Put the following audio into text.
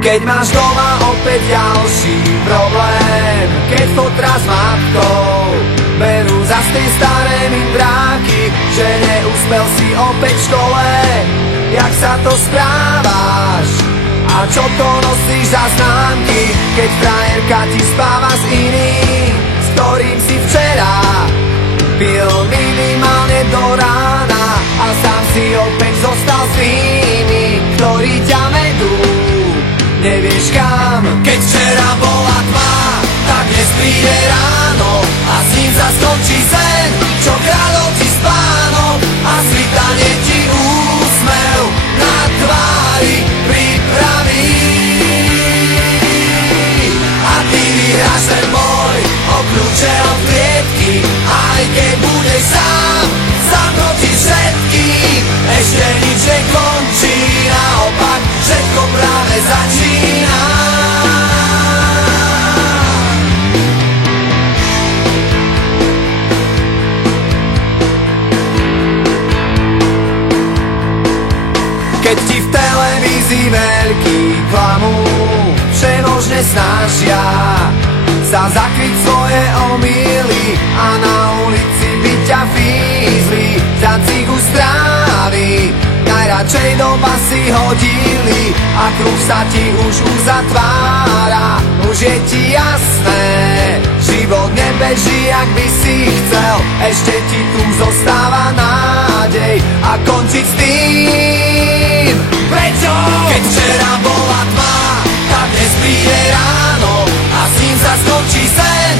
Keď máš doma opäť ďalší problém, keď fotra s matkou berú zas tie staré mindráky, že neúspel si opäť v škole. Jak sa to správaš? A čo to nosíš za známky, keď frajerka ti spáva s iným, s ktorým si včera pil minimálne do rána a sám si opäť zostal s tými, ktorí ťa vedú nevieš kam. Keď včera bola tma, tak dnes príde ráno a s ním sa skončí sen, čo kradol ti spánok a svitanie ti úsmev na tvári pripraví. A ty vyhráš ten boj o kľúče od klietky, aj keď budeš sám, zamknutí všetkých. Ešte nič nekončí, naopak všetko práve začína. Keď ti v televízii veľký klamú, všemožne snažia sa zakryť svoje omýly a na ulici by ťa fízli, za cigu strávy najradšej do basy hodili a kruh sa ti už uzatvára. Už je ti jasné, život nebeží, jak by si chcel, ešte ti tu zostáva nádej a končiť s tým. Prečo? Keď včera bola tma, tak dnes príde ráno a s ním sa skončí sen,